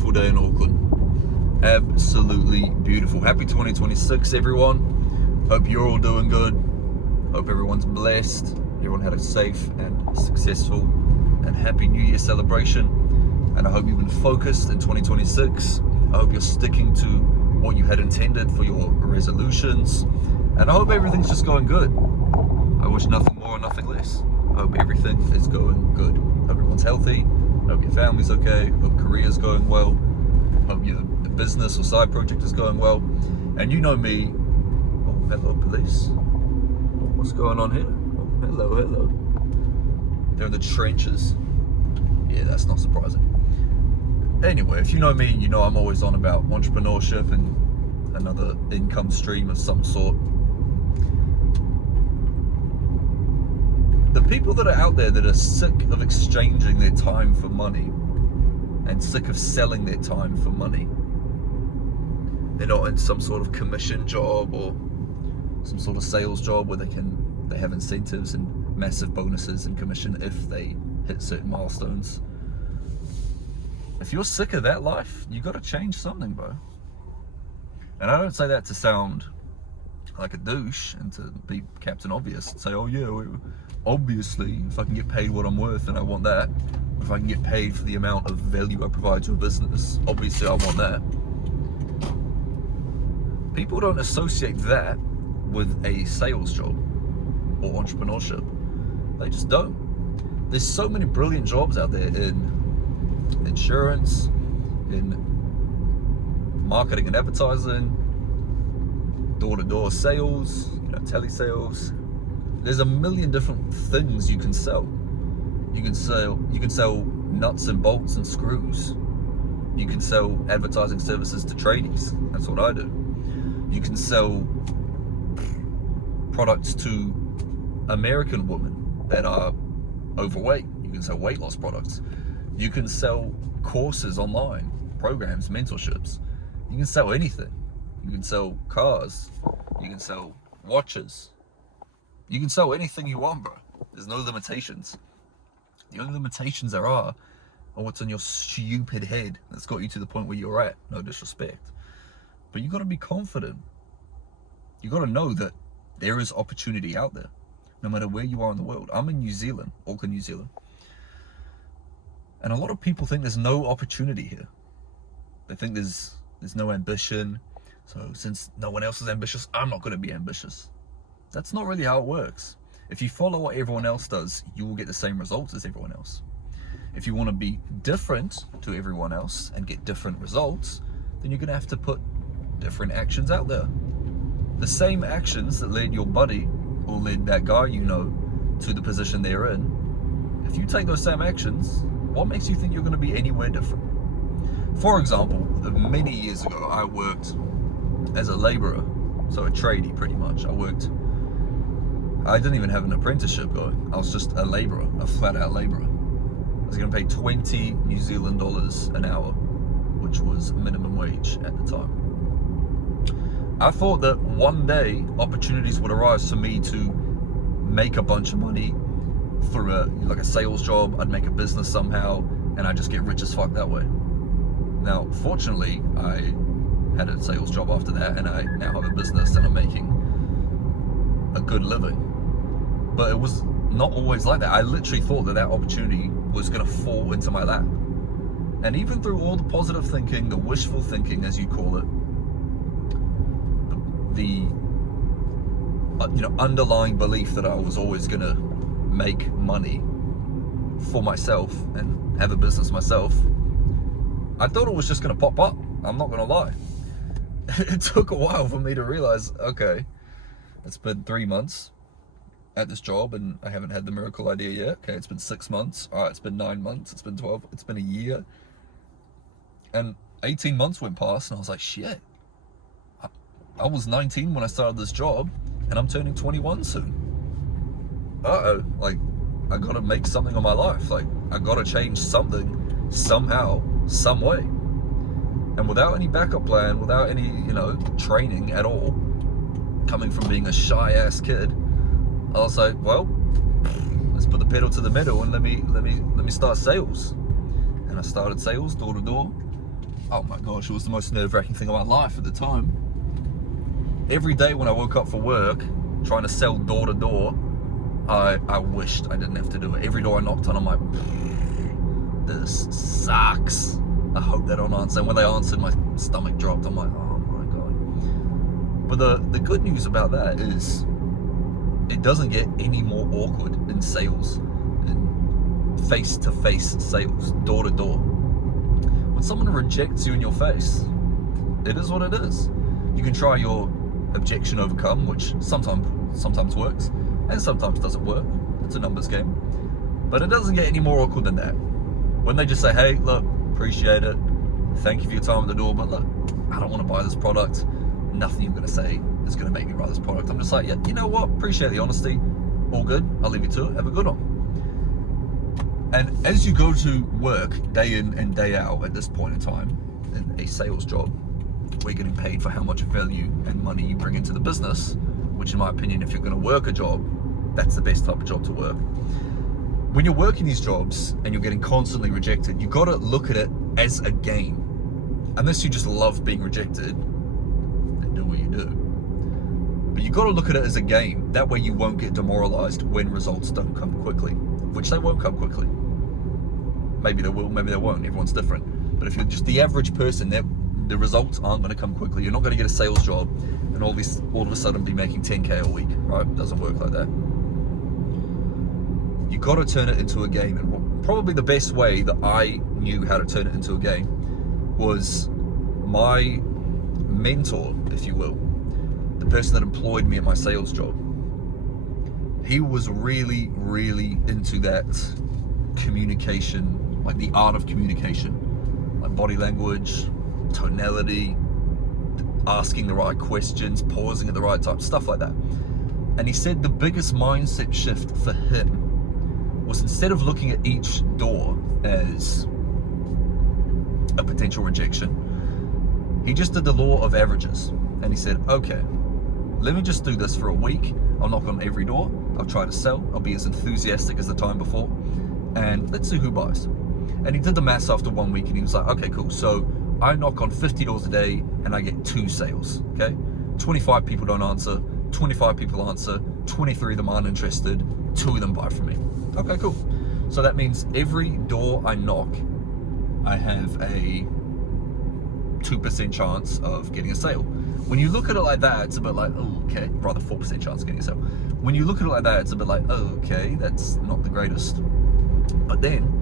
beautiful day in Auckland. Absolutely beautiful. Happy 2026, everyone. Hope you're all doing good. Hope everyone's blessed. Everyone had a safe and successful and happy New Year celebration. And I hope you've been focused in 2026. I hope you're sticking to what you had intended for your resolutions. And I hope everything's just going good. I wish nothing more and nothing less. I hope everything is going good. Hope everyone's healthy. Hope your family's okay. Hope career's going well. Hope the business or side project is going well. And you know me. Oh, hello, police. What's going on here? Oh, hello. They're in the trenches. Yeah, that's not surprising. Anyway, if you know me, you know I'm always on about entrepreneurship and another income stream of some sort. The people that are out there that are sick of exchanging their time for money and sick of selling their time for money, they're not in some sort of commission job or some sort of sales job where they have incentives and massive bonuses and commission if they hit certain milestones. If you're sick of that life, you got to change something, bro. And I don't say that to sound like a douche and to be Captain Obvious and say, oh yeah, obviously if I can get paid what I'm worth, then I want that. If I can get paid for the amount of value I provide to a business, obviously I want that. People don't associate that with a sales job or entrepreneurship. They just don't. There's so many brilliant jobs out there in insurance, in marketing and advertising, door-to-door sales, telesales. There's a million different things you can sell. You can sell nuts and bolts and screws. You can sell advertising services to tradies. That's what I do. You can sell products to American women that are overweight. You can sell weight loss products. You can sell courses online, programs, mentorships. You can sell anything. You can sell cars. You can sell watches. You can sell anything you want, bro. There's no limitations. The only limitations there are what's in your stupid head that's got you to the point where you're at. No disrespect. But you got to be confident. You got to know that there is opportunity out there, no matter where you are in the world. I'm in New Zealand, Auckland, New Zealand. And a lot of people think there's no opportunity here. They think there's no ambition. So since no one else is ambitious, I'm not going to be ambitious. That's not really how it works. If you follow what everyone else does, you will get the same results as everyone else. If you want to be different to everyone else and get different results, then you're going to have to put different actions out there. The same actions that led your buddy or led that guy you know to the position they're in, if you take those same actions, what makes you think you're going to be anywhere different? For example, many years ago, I worked as a laborer, so a tradie pretty much. I didn't even have an apprenticeship going. I was just a laborer, a flat out laborer. I was going to pay 20 New Zealand dollars an hour, which was minimum wage at the time. I thought that one day opportunities would arise for me to make a bunch of money through a sales job. I'd make a business somehow and I'd just get rich as fuck that way. Now, fortunately, I had a sales job after that and I now have a business and I'm making a good living. But it was not always like that. I literally thought that opportunity was going to fall into my lap. And even through all the positive thinking, the wishful thinking, as you call it, the underlying belief that I was always going to make money for myself and have a business myself, I thought it was just going to pop up. I'm not going to lie. It took a while for me to realize, okay, it's been 3 months at this job and I haven't had the miracle idea yet. Okay, it's been 6 months. All right, it's been 9 months. It's been 12. It's been a year. And 18 months went past and I was like, shit. I was 19 when I started this job and I'm turning 21 soon. Uh-oh, I gotta make something of my life. I gotta change something somehow, some way. And without any backup plan, without any, training at all, coming from being a shy ass kid, I was like, well, let's put the pedal to the metal and let me start sales. And I started sales door to door, Oh my gosh, it was the most nerve-wracking thing of my life at the time. Every day when I woke up for work, trying to sell door to door, I wished I didn't have to do it. Every door I knocked on, I'm like, this sucks. I hope they don't answer. And when they answered, my stomach dropped. I'm like, oh my God. But the good news about that is it doesn't get any more awkward in sales, in face-to-face sales, door to door. When someone rejects you in your face, it is what it is. You can try your objection overcome, which sometimes works and sometimes doesn't work. It's a numbers game. But it doesn't get any more awkward than that. When they just say, hey, look, appreciate it, thank you for your time at the door, but look, I don't want to buy this product. Nothing you're going to say is going to make me buy this product. I'm just like, yeah, you know what, appreciate the honesty, all good, I'll leave you to it, have a good one. And as you go to work day in and day out at this point in time, in a sales job, where you're getting paid for how much value and money you bring into the business, which in my opinion, if you're going to work a job, that's the best type of job to work. When you're working these jobs and you're getting constantly rejected, you got to look at it as a game. Unless you just love being rejected, then do what you do. But you got to look at it as a game. That way you won't get demoralized when results don't come quickly, which they won't come quickly. Maybe they will, maybe they won't. Everyone's different. But if you're just the average person, the results aren't going to come quickly. You're not going to get a sales job and all of a sudden be making 10K a week, right? It doesn't work like that. You got to turn it into a game. And probably the best way that I knew how to turn it into a game was my mentor, if you will, the person that employed me at my sales job. He was really, really into that communication, like the art of communication, like body language, tonality, asking the right questions, pausing at the right time, stuff like that. And he said the biggest mindset shift for him was, instead of looking at each door as a potential rejection, he just did the law of averages. And he said, okay, let me just do this for a week. I'll knock on every door. I'll try to sell. I'll be as enthusiastic as the time before. And let's see who buys. And he did the maths after 1 week and he was like, okay, cool. So I knock on 50 doors a day and I get 2 sales, okay? 25 people don't answer, 25 people answer, 23 of them aren't interested, 2 of them buy from me. Okay, cool. So that means every door I knock, I have a 2% chance of getting a sale. When you look at it like that, it's a bit like, oh, okay, rather 4% chance of getting a sale. When you look at it like that, it's a bit like, oh, okay, that's not the greatest. But then,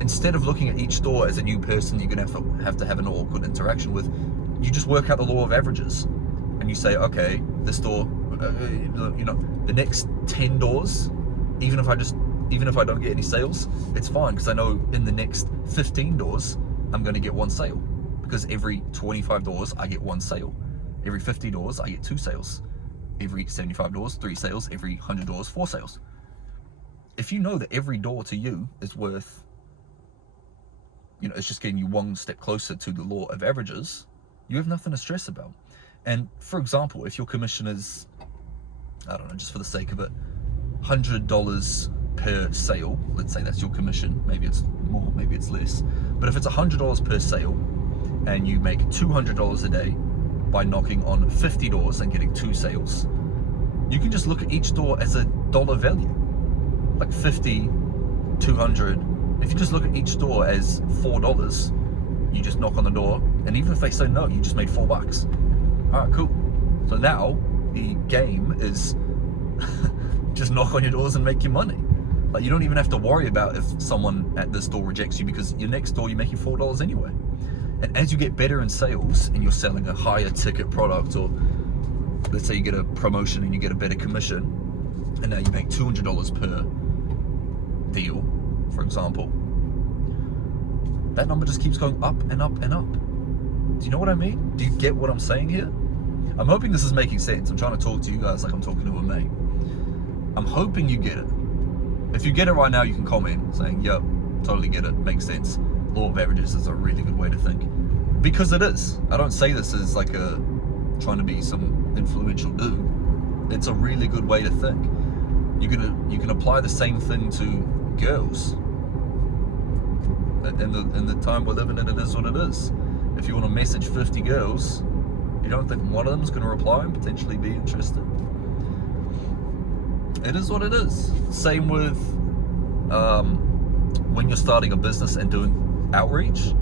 instead of looking at each door as a new person you're gonna have to have an awkward interaction with, you just work out the law of averages. And you say, okay, this door, the next 10 doors, even if I don't get any sales, it's fine, because I know in the next 15 doors, I'm gonna get 1 sale. Because every 25 doors, I get 1 sale. Every 50 doors, I get 2 sales. Every 75 doors, 3 sales. Every 100 doors, 4 sales. If you know that every door to you is worth, it's just getting you 1 step closer to the law of averages, you have nothing to stress about. And for example, if your commission is, I don't know, just for the sake of it, $100 per sale, let's say that's your commission, maybe it's more, maybe it's less, but if it's $100 per sale and you make $200 a day by knocking on 50 doors and getting 2 sales, you can just look at each door as a dollar value, like 50, 200. If you just look at each door as $4, you just knock on the door, and even if they say no, you just made $4. All right, cool. So now the game is just knock on your doors and make your money. Like, you don't even have to worry about if someone at this door rejects you, because your next door you're making $4 anyway. And as you get better in sales and you're selling a higher ticket product, or let's say you get a promotion and you get a better commission, and now you make $200 per deal, for example, that number just keeps going up and up and up. Do you know what I mean? Do you get what I'm saying here? I'm hoping this is making sense. I'm trying to talk to you guys like I'm talking to a mate. I'm hoping you get it. If you get it right now, you can comment saying, yep, totally get it, makes sense. Law of averages is a really good way to think. Because it is. I don't say this as like trying to be some influential dude. It's a really good way to think. You can apply the same thing to girls. In the time we're living in, it is what it is. If you want to message 50 girls, you don't think one of them is going to reply and potentially be interested? It is what it is. Same with when you're starting a business and doing outreach,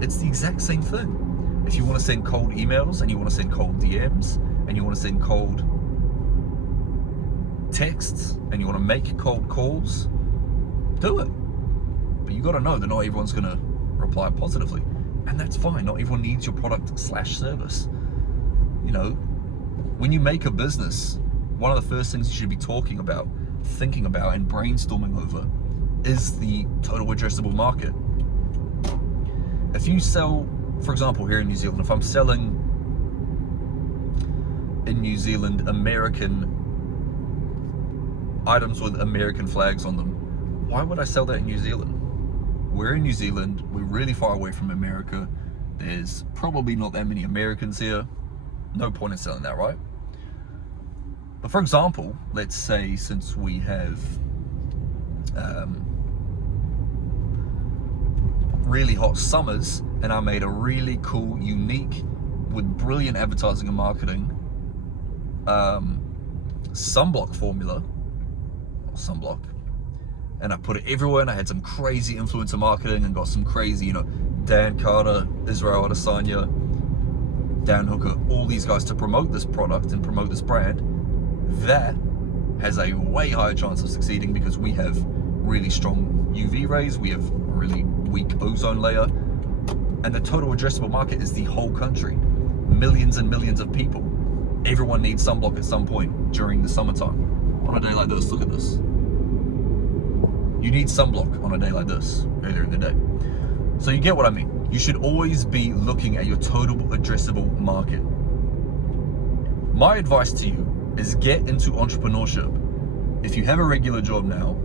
it's the exact same thing. If you want to send cold emails and you want to send cold DMs and you want to send cold texts and you want to make cold calls, do it. But you got to know that not everyone's going to reply positively, and that's fine. Not everyone needs your product / service. You know, when you make a business, one of the first things you should be talking about, thinking about, and brainstorming over is the total addressable market. If you sell, for example, here in New Zealand, if I'm selling in New Zealand American items with American flags on them, why would I sell that in New Zealand? We're in New Zealand, we're really far away from America, there's probably not that many Americans here, no point in selling that, right? But for example, let's say since we have really hot summers and I made a really cool, unique, with brilliant advertising and marketing sunblock formula, or sunblock, and I put it everywhere, and I had some crazy influencer marketing and got some crazy, Dan Carter, Israel Adesanya, Dan Hooker, all these guys to promote this product and promote this brand. That has a way higher chance of succeeding because we have really strong UV rays, we have a really weak ozone layer, and the total addressable market is the whole country. Millions and millions of people. Everyone needs sunblock at some point during the summertime. On a day like this, look at this. You need sunblock on a day like this, earlier in the day. So you get what I mean. You should always be looking at your total addressable market. My advice to you is get into entrepreneurship. If you have a regular job now,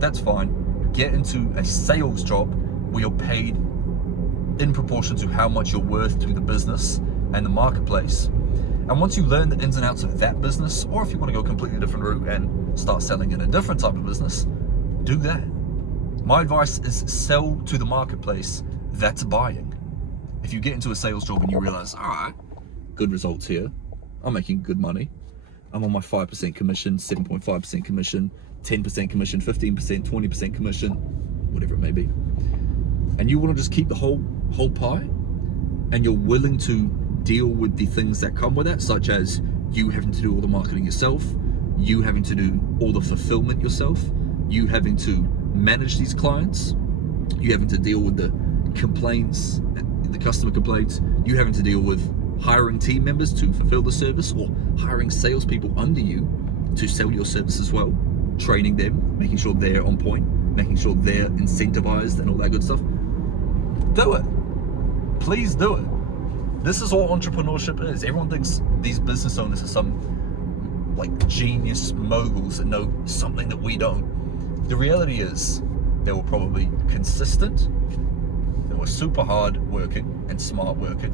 that's fine. Get into a sales job where you're paid in proportion to how much you're worth to the business and the marketplace. And once you learn the ins and outs of that business, or if you want to go a completely different route and start selling in a different type of business, do that. My advice is sell to the marketplace that's buying. If you get into a sales job and you realize, all right, good results here, I'm making good money, I'm on my 5% commission, 7.5% commission, 10% commission, 15%, 20% commission, whatever it may be, and you want to just keep the whole pie, and you're willing to deal with the things that come with that, such as you having to do all the marketing yourself, you having to do all the fulfillment yourself, you having to manage these clients, you having to deal with the complaints, the customer complaints, you having to deal with hiring team members to fulfill the service, or hiring salespeople under you to sell your service as well, training them, making sure they're on point, making sure they're incentivized and all that good stuff. Do it. Please do it. This is what entrepreneurship is. Everyone thinks these business owners are some like genius moguls that know something that we don't. The reality is they were probably consistent, they were super hard working and smart working,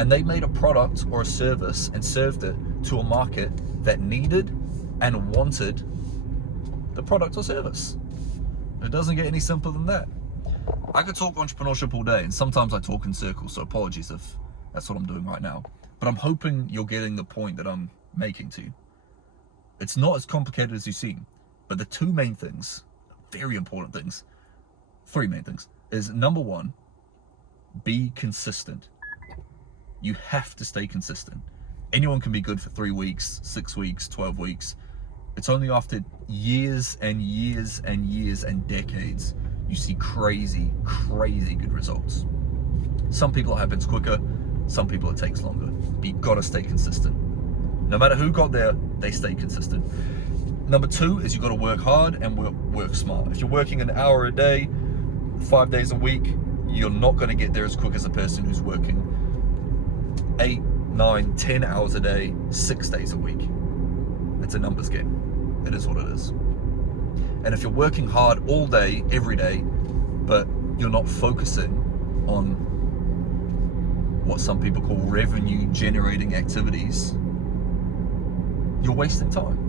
and they made a product or a service and served it to a market that needed and wanted the product or service. It doesn't get any simpler than that. I could talk entrepreneurship all day, and sometimes I talk in circles, so apologies if that's what I'm doing right now. But I'm hoping you're getting the point that I'm making to you. It's not as complicated as you seem, but the two main things, very important things, three main things, is number one, be consistent. You have to stay consistent. Anyone can be good for 3 weeks, 6 weeks, 12 weeks. It's only after years and years and years and decades you see crazy, crazy good results. Some people it happens quicker, some people it takes longer. But you've got to stay consistent. No matter who got there, they stay consistent. Number two is you've got to work hard and work smart. If you're working an hour a day, 5 days a week, you're not going to get there as quick as a person who's working 8, 9, 10 hours a day, 6 days a week. It's a numbers game. It is what it is. And if you're working hard all day, every day, but you're not focusing on what some people call revenue generating activities, you're wasting time.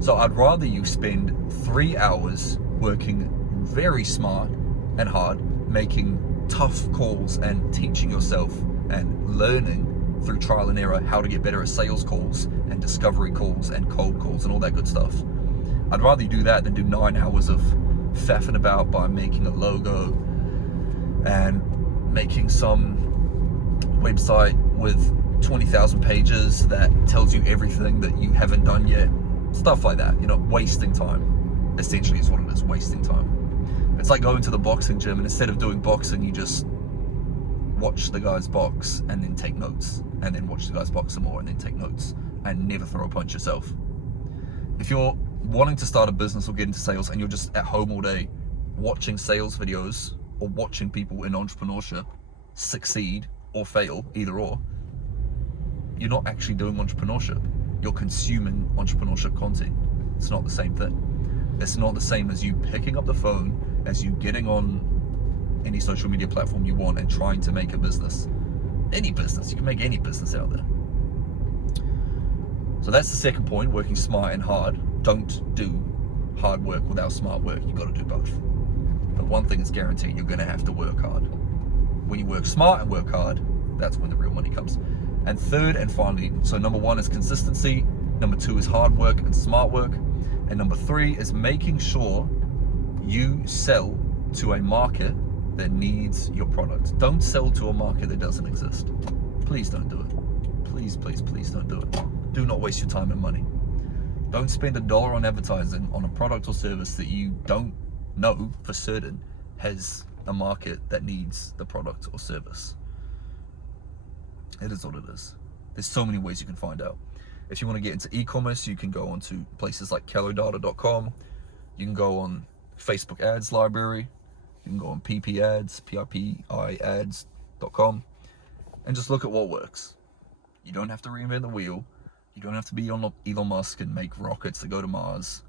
So I'd rather you spend 3 hours working very smart and hard, making tough calls and teaching yourself and learning through trial and error how to get better at sales calls and discovery calls and cold calls and all that good stuff. I'd rather you do that than do 9 hours of faffing about by making a logo and making some website with 20,000 pages that tells you everything that you haven't done yet. Stuff like that, wasting time. Essentially is what it is, wasting time. It's like going to the boxing gym and instead of doing boxing, you just watch the guys box and then take notes, and then watch the guys box some more and then take notes, and never throw a punch yourself. If you're wanting to start a business or get into sales and you're just at home all day watching sales videos or watching people in entrepreneurship succeed or fail, either or, you're not actually doing entrepreneurship. You're consuming entrepreneurship content. It's not the same thing. It's not the same as you picking up the phone, as you getting on any social media platform you want and trying to make a business. Any business, you can make any business out there. So that's the second point, working smart and hard. Don't do hard work without smart work. You got to do both. But one thing is guaranteed, you're going to have to work hard. When you work smart and work hard, that's when the real money comes. And third and finally, so number 1 is consistency, number 2 is hard work and smart work, and number 3 is making sure you sell to a market that needs your product. Don't sell to a market that doesn't exist. Please don't do it. Please, please, please don't do it. Do not waste your time and money. Don't spend $1 on advertising on a product or service that you don't know for certain has a market that needs the product or service. It is what it is. There's so many ways you can find out. If you want to get into e-commerce, you can go onto places like kellodata.com. You can go on Facebook ads library. You can go on PP ads, PRPI ads.com, and just look at what works. You don't have to reinvent the wheel. You don't have to be on Elon Musk and make rockets that go to Mars.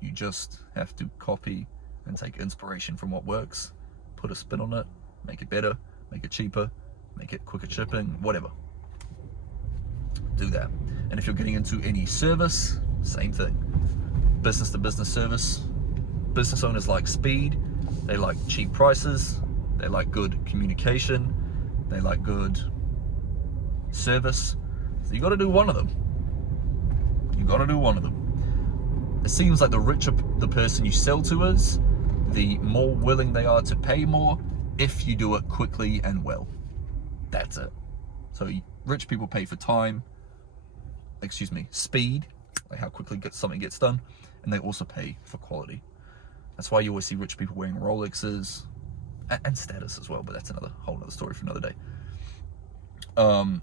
You just have to copy and take inspiration from what works, put a spin on it, make it better, make it cheaper, make it quicker shipping, whatever. Do that. And if you're getting into any service, same thing. Business to business service. Business owners like speed. They like cheap prices. They like good communication. They like good service. So you got to do one of them. You got to do one of them. It seems like the richer the person you sell to is, the more willing they are to pay more if you do it quickly and well. That's it. So rich people pay for speed, like how quickly something gets done, and they also pay for quality. That's why you always see rich people wearing Rolexes and status as well, but that's another whole other story for another day. So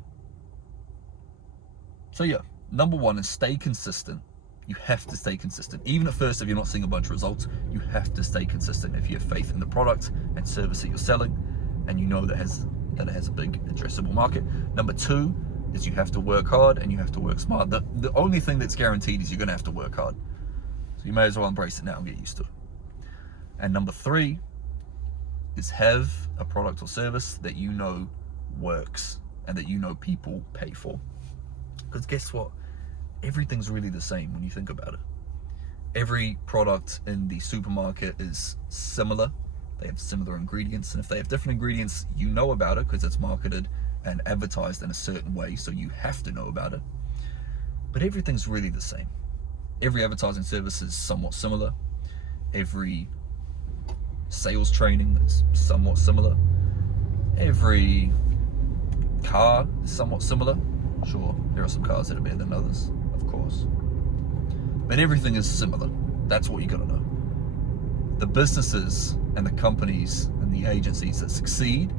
yeah, number 1 is stay consistent. You have to stay consistent. Even at first, if you're not seeing a bunch of results, you have to stay consistent if you have faith in the product and service that you're selling, and you know that it has a big addressable market. Number 2 is you have to work hard and you have to work smart. The only thing that's guaranteed is you're going to have to work hard. So you may as well embrace it now and get used to it. And number 3 is have a product or service that you know works and that you know people pay for. Because guess what? Everything's really the same when you think about it. Every product in the supermarket is similar. They have similar ingredients, and if they have different ingredients, you know about it because it's marketed and advertised in a certain way, so you have to know about it. But everything's really the same. Every advertising service is somewhat similar. Every sales training is somewhat similar. Every car is somewhat similar. Sure, there are some cars that are better than others, of course. But everything is similar. That's what you gotta know. The businesses and the companies and the agencies that succeed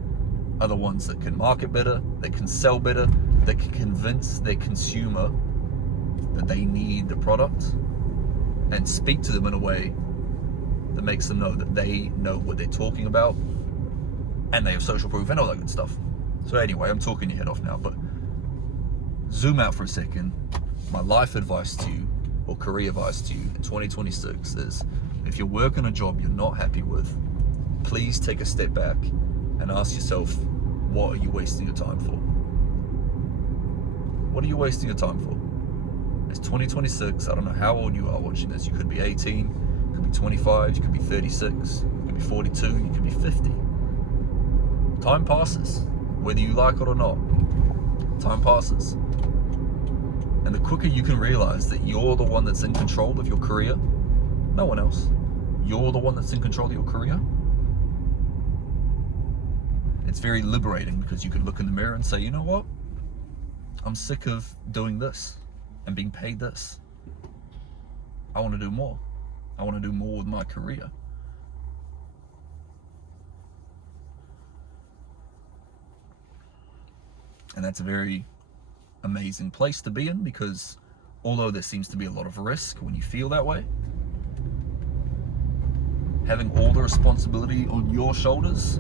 are the ones that can market better, that can sell better, that can convince their consumer that they need the product and speak to them in a way that makes them know that they know what they're talking about and they have social proof and all that good stuff. So anyway, I'm talking your head off now, but zoom out for a second. My life advice to you, or career advice to you in 2026 is, if you're working a job you're not happy with, please take a step back and ask yourself, what are you wasting your time for? What are you wasting your time for? It's 2026. I don't know how old you are watching this. You could be 18, you could be 25, you could be 36, you could be 42, you could be 50. Time passes, whether you like it or not. Time passes. And the quicker you can realize that you're the one that's in control of your career, no one else, you're the one that's in control of your career, it's very liberating, because you can look in the mirror and say, you know what? I'm sick of doing this and being paid this. I want to do more. I want to do more with my career. And that's a very amazing place to be in, because although there seems to be a lot of risk when you feel that way, having all the responsibility on your shoulders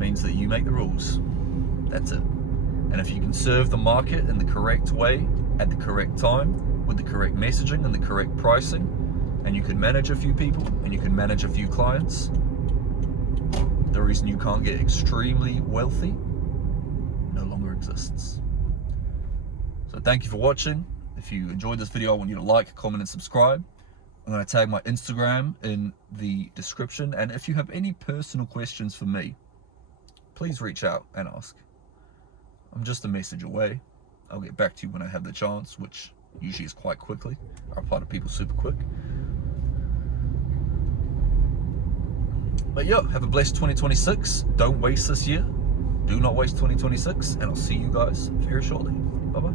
means that you make the rules. That's it. And if you can serve the market in the correct way, at the correct time, with the correct messaging and the correct pricing, and you can manage a few people and you can manage a few clients, the reason you can't get extremely wealthy no longer exists. So thank you for watching. If you enjoyed this video, I want you to like, comment, and subscribe. I'm going to tag my Instagram in the description, and if you have any personal questions for me, please reach out and ask. I'm just a message away. I'll get back to you when I have the chance, which usually is quite quickly. I reply to people super quick. But yeah, have a blessed 2026. Don't waste this year. Do not waste 2026. And I'll see you guys very shortly. Bye-bye.